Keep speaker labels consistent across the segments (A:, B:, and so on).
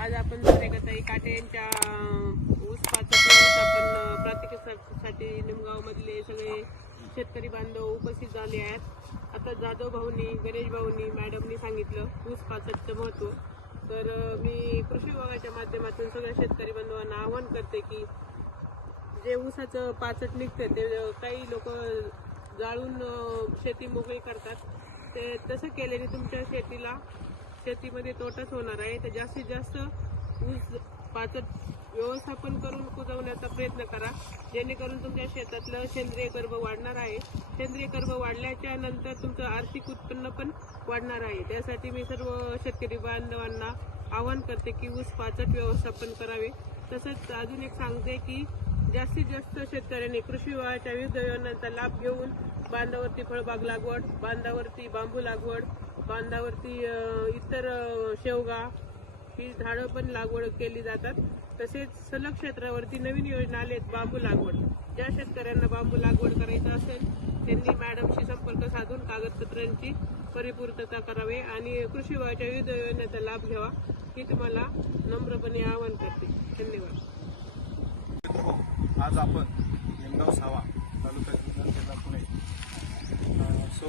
A: आज आपण सुरेखाताई काटे यांच्या अं, ऊस पाचट आपण प्रात्यक्षिकासाठी निमगावमधले सगळे शेतकरी बांधव उपस्थित झाले आहेत. आता जाधव भाऊनी गणेश भाऊनी मॅडमनी सांगितलं ऊस पाचटचं महत्त्व तर मी कृषी विभागाच्या माध्यमातून सगळ्या शेतकरी बांधवांना आवाहन करते की जे ऊसाचं पाचट निघतं ते काही लोक जाळून शेती मोकळी करतात. ते तसं केल्याने तुमच्या शेतीला शेतीमध्ये तोटाच होणार आहे. तर जास्तीत जास्त ऊस पाचट व्यवस्थापन करून कुजवण्याचा प्रयत्न करा. जेणेकरून तुमच्या शेतातलं सेंद्रिय गर्भ वाढणार आहे. सेंद्रिय गर्भ वाढल्याच्या नंतर तुमचं आर्थिक उत्पन्न पण वाढणार आहे. त्यासाठी मी सर्व शेतकरी बांधवांना आवाहन करते की ऊस पाचट व्यवस्थापन करावे. तसंच अजून एक सांगते की जास्तीत जास्त शेतकऱ्यांनी कृषी विभागाच्या विविध योजनांचा लाभ घेऊन बांधावरती फळबाग लागवड बांधावरती बांबू लागवड बांधावरती इतर शेवगा ही झाडं पण लागवड केली जातात. तसेच सलग क्षेत्रावरती नवीन योजना आलेत बांबू लागवड. ज्या शेतकऱ्यांना बांबू लागवड करायचं असेल त्यांनी मॅडमशी संपर्क साधून कागदपत्रांची परिपूर्तता करावे आणि कृषी विभागाच्या विविध योजनेचा लाभ घ्यावा ही तुम्हाला नम्रपणे आवाहन करते. धन्यवाद.
B: आज आपण निमगाव सावा तालुक्यातील सौ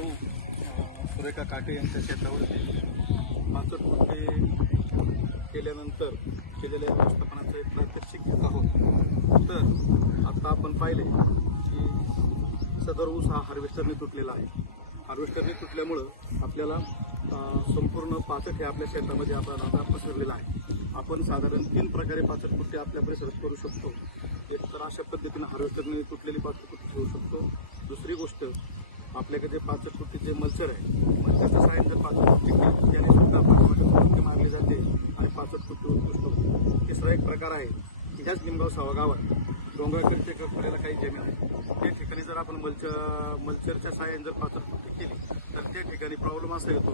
B: सुरेखा काटे यांच्या शेतावरती पाचट मोठे केल्यानंतर केलेल्या व्यवस्थापनाचं एक प्रात्यक्षिक घेत आहोत. तर आता आपण पाहिले की सदर ऊस हा हार्वेस्टरने तुटलेला आहे. हार्वेस्टरने तुटल्यामुळं आपल्याला संपूर्ण पाचट हे आपल्या शेतामध्ये आपण आता पसरलेला आहे. आपण साधारण तीन प्रकारे पाचट कुट्टे आपल्या परिसरात करू शकतो. एक तर अशा पद्धतीनं हार्वेस्टरने तुटलेली पाचट कुट्टी ठेवू शकतो. दुसरी गोष्ट आपल्याकडे पाचट कुट्टी जे मल्चर आहे मल्सरचं साहाय्याने जर पाचट कुट्टी केली त्याने सुद्धा पाठीमागे मारले जाते आणि पाचट कुट्टी उत्कृष्ट होते. तिसरा एक प्रकार आहे की ह्याच निमगाव सावा गावात कपड्याला काही जमीन आहे. त्या ठिकाणी जर आपण मल्च मल्चरच्या साहाय्याने जर पाचट कुट्टी केली तर त्या ठिकाणी प्रॉब्लेम असा येतो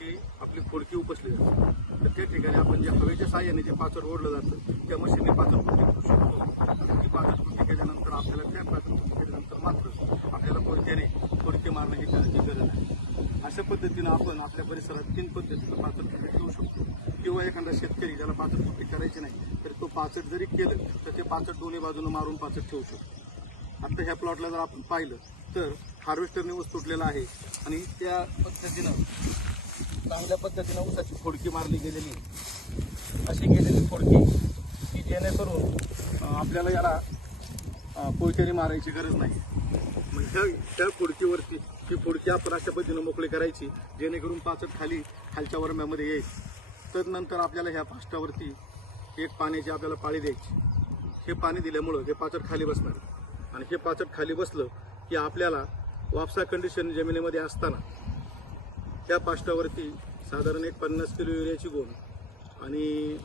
B: की आपली खोडकी उपसली जाते. तर त्या ठिकाणी आपण जे हवेच्या साहाय्याने जे पाचट ओढलं जातं त्या मशीनने पाचट फुटी करू शकतो. ती पाचट फुटी केल्यानंतर आपल्याला त्या पाचट कुट्टी केल्यानंतर मात्र आपल्याला कोणत्याने खोडकी मारणं ही करायची गरज आहे अशा पद्धतीनं आपण आपल्या परिसरात तीन पद्धतीनं पाचट कुट्टी घेऊ शकतो. किंवा एखादा शेतकरी ज्याला पाचट कुट्टी करायची नाही तर तो पाचट जरी केलं तर ते पाचट दोन्ही बाजूनं मारून पाचट ठेवू शकतो. आता ह्या प्लॉटला जर आपण पाहिलं तर हार्वेस्टरने ऊस तुटलेला आहे आणि त्या पद्धतीनं चांगल्या पद्धतीनं ऊसाची फोडकी मारली गेलेली आहे. अशी गेलेली फोडकी की जेणेकरून आपल्याला याला पोयचरी मारायची गरज नाही. मग ह्या त्या फोडकीवरती ही पुढची आपण अशा पद्धतीनं मोकळी करायची जेणेकरून पाचट खाली खालच्या वरम्यामध्ये येईल. तदनंतर आपल्याला ह्या पाष्टावरती एक पाण्याची आपल्याला पाळी द्यायची. हे पाणी दिल्यामुळं हे पाचट खाली बसणार. आणि हे पाचट खाली बसलं की आपल्याला वापसा कंडिशन जमिनीमध्ये असताना त्या पाष्टावरती साधारण एक पन्नास किलो युरियाची गोण आणि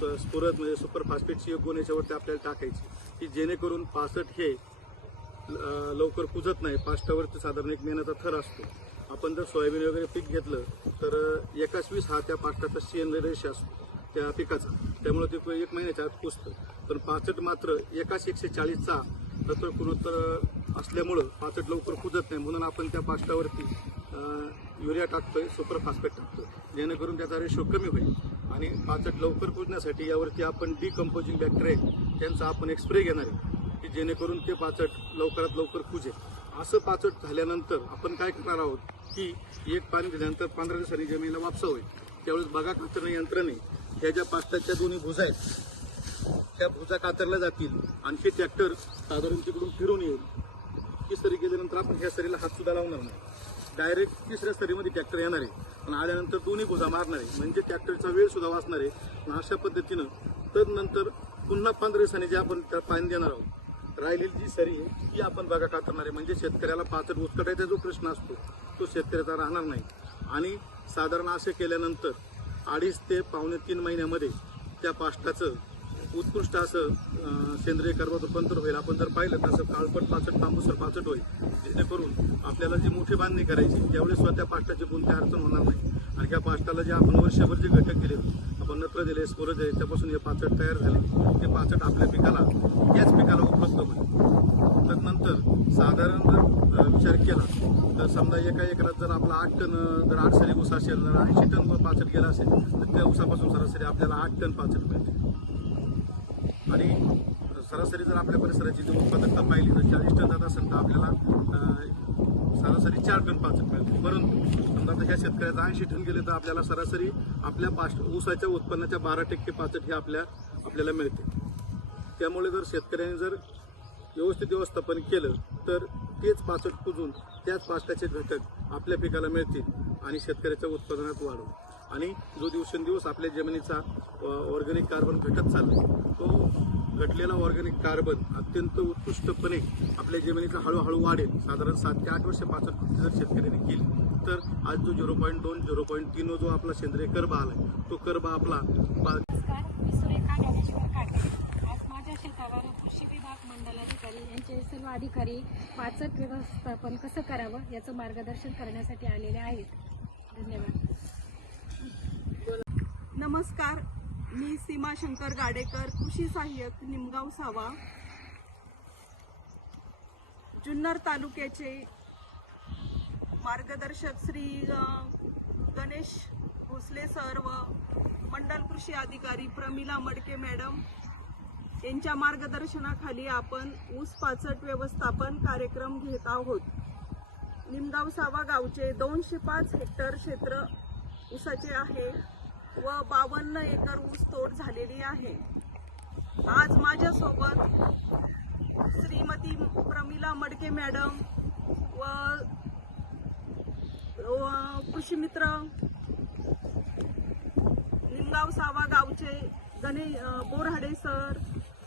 B: स- स्फुरत म्हणजे सुपर फास्फेटची एक गोण याच्यावरती आपल्याला टाकायची. की जेणेकरून पासट हे लवकर कुजत नाही. पाष्टावरती साधारण एक महिन्याचा थर असतो. आपण जर सोयाबीन वगैरे पीक घेतलं तर एकाच वीस हा त्या पाष्टाचा शेण रेष असतो त्या पिकाचा. त्यामुळे ते एक महिन्याच्या आत कुजतं. पण पाचट मात्र एकाच एकशे चाळीसचा सत्तर गुणोत्तर असल्यामुळं पाचट लवकर कुजत नाही. म्हणून आपण त्या पाष्टावरती युरिया टाकतोय सुपर फॉस्फेट टाकतोय. जेणेकरून त्याचा रेशो कमी होईल. आणि पाचट लवकर कुजण्यासाठी यावरती आपण डिकम्पोजिंग बॅक्टेरिया त्यांचा आपण एक स्प्रे घेणार आहे. की जेणेकरून ते पाचट लवकरात लवकर कुजे असं पाचट झाल्यानंतर आपण काय करणार आहोत की एक पाणी दिल्यानंतर पंधरा दिवसांनी जमिनीला वापसा होईल त्यावेळेस बघा कातरणे यंत्राने ह्या ज्या पाचटाच्या दोन्ही भुजा आहेत त्या भुजा कातरल्या जातील आणखी ट्रॅक्टर साधारण तिकडून फिरून येईल. ती सरी गेल्यानंतर आपण ह्या सरीला हातसुद्धा लावणार नाही. डायरेक्ट तिसऱ्या सरीमध्ये ट्रॅक्टर येणार आहे. आणि आल्यानंतर दोन्ही भुजा मारणार आहे. म्हणजे ट्रॅक्टरचा वेळ सुद्धा वाचणार आहे. आणि अशा पद्धतीनं तर नंतर पुन्हा पंधरा दिवसांनी जे आपण त्या पाणी देणार आहोत राहिलेली जी सरी आहे ती आपण बघा कातरणार आहे. म्हणजे शेतकऱ्याला पाचट उचकटायचा जो प्रश्न असतो तो शेतकऱ्याचा राहणार नाही. आणि साधारण असे केल्यानंतर अडीच ते पावणे तीन महिन्यामध्ये त्या पाष्टाचं उत्कृष्ट असं सेंद्रिय कर्माचं रूपांतर होईल. आपण जर पाहिलं तर असं काळपट पाचट तांबूसर पाचट होईल. जेणेकरून आपल्याला जी मोठी बांधणी करायची त्यावेळेस स्वतः पाष्टाची कोणती अडचण होणार नाही. आणि त्या पाष्टाला जे आपण वर्षभर जे घटक केले आपण नत्र दिले स्कोर दिले त्यापासून हे पाचट तयार झाले. ते पाचट आपल्या पिकाला याच पिकाला उपलब्ध होईल. तर नंतर साधारण जर विचार केला तर समजा एका एकरात जर आपला आठ टन जर आठ सरी ऊस असेल जर ऐंशी टन पाचट गेला असेल तर त्या ऊसापासून सरासरी आपल्याला आठ टन पाचट मिळते. आणि सरासरी जर आपल्या परिसराची जर उत्पादकता पाहिली तर चाळीस टन जात असेल तर आपल्याला सरासरी चार टन पाच मिळते परंतु समजा आता ह्या शेतकऱ्याचं ऐंशी टन गेले तर आपल्याला सरासरी आपल्या पाच ऊसाच्या उत्पन्नाच्या बारा टक्के पाचट हे आपल्या आपल्याला मिळते. त्यामुळे जर शेतकऱ्यांनी जर व्यवस्थित व्यवस्थापन केलं तर तेच पाचट कुजून त्याच पाचटाचे घटक आपल्या पिकाला मिळतील आणि शेतकऱ्याच्या उत्पादनात वाढ आणि जो दिवसेंदिवस आपल्या जमिनीचा ऑर्गॅनिक कार्बन घटत चालला तो घटलेला ऑर्गॅनिक कार्बन अत्यंत उत्कृष्टपणे आपल्या जमिनीचा हळूहळू वाढेल. साधारण सात ते आठ वर्ष पाचट कृती जर शेतकऱ्यांनी केली तर आज जो झिरो पॉईंट दोन झिरो पॉईंट तीन जो आपला सेंद्रिय कर्ब आलाय तो कर्ब आपला पा-
C: नमस्कार मी सुरेखा ज्ञानेश्वर काटे आज माझ्या शेतावर कृषी विभाग मंडलाधिकारी यांचे सर्व अधिकारी पाचक व्यवस्थापन कसं करावं याचं मार्गदर्शन करण्यासाठी आलेले आहेत. धन्यवाद.
D: नमस्कार मी सीमा शंकर गाडेकर कृषी सहाय्यक निमगाव सावा जुन्नर तालुक्याचे मार्गदर्शक श्री गणेश भोसले सर व मंडल कृषी अधिकारी प्रमिला मडके मॅडम. यांच्या मार्गदर्शनाखाली आपण ऊस पाचट व्यवस्थापन कार्यक्रम घेत आहोत. निमगाव सावा गावचे दोनशे पाच हेक्टर क्षेत्र ऊसाचे आहे. व बावन्न एकर ऊस तोड झालेली आहे. आज माझ्यासोबत श्रीमती प्रमिला मडके मॅडम व कृषी मित्र निमगाव सावा गावचे गणे बोरहाडे सर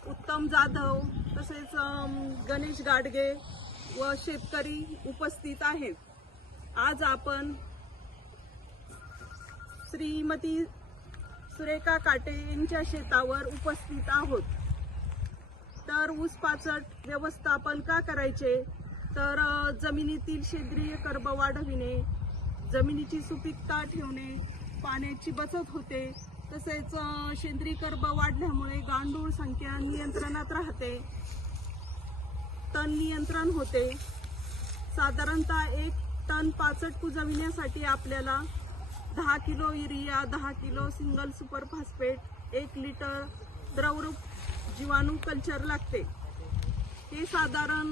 D: उत्तम जाधव तसेच गणेश गाडगे व शेतकरी उपस्थित आहेत. आज आपण श्रीमती सुरेखा काटे यांच्या शेतावर उपस्थित आहोत. तर ऊस पाचट व्यवस्थापन का करायचे? तर जमिनीतील सेंद्रिय कर्ब वाढविणे जमिनीची सुपीकता ठेवणे पाण्याची बचत होते तसेच सेंद्रिय कर्ब वाढल्यामुळे गांडूळ संख्या नियंत्रणात राहते तण नियंत्रण होते. साधारणतः एक टन पाचट कुजविण्यासाठी आपल्याला दहा किलो युरिया दहा किलो सिंगल सुपर फॉस्फेट एक लिटर द्रवरूप जीवाणू कल्चर लागते. हे साधारण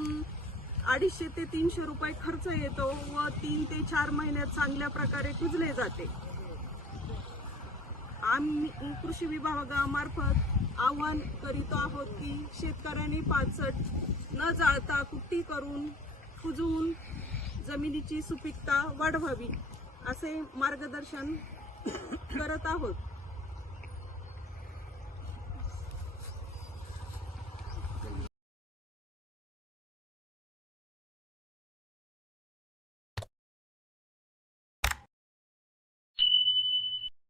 D: अडीचशे ते तीनशे रुपये खर्च येतो व तीन ते चार महिन्यात चांगल्या प्रकारे कुजले जाते. आम्ही कृषी विभागामार्फत आवाहन करीत आहोत की शेतकऱ्यांनी पाचट न जाळता कुट्टी करून कुजवून जमिनीची सुपीकता वाढवावी. असे मार्गदर्शन करत आहोत.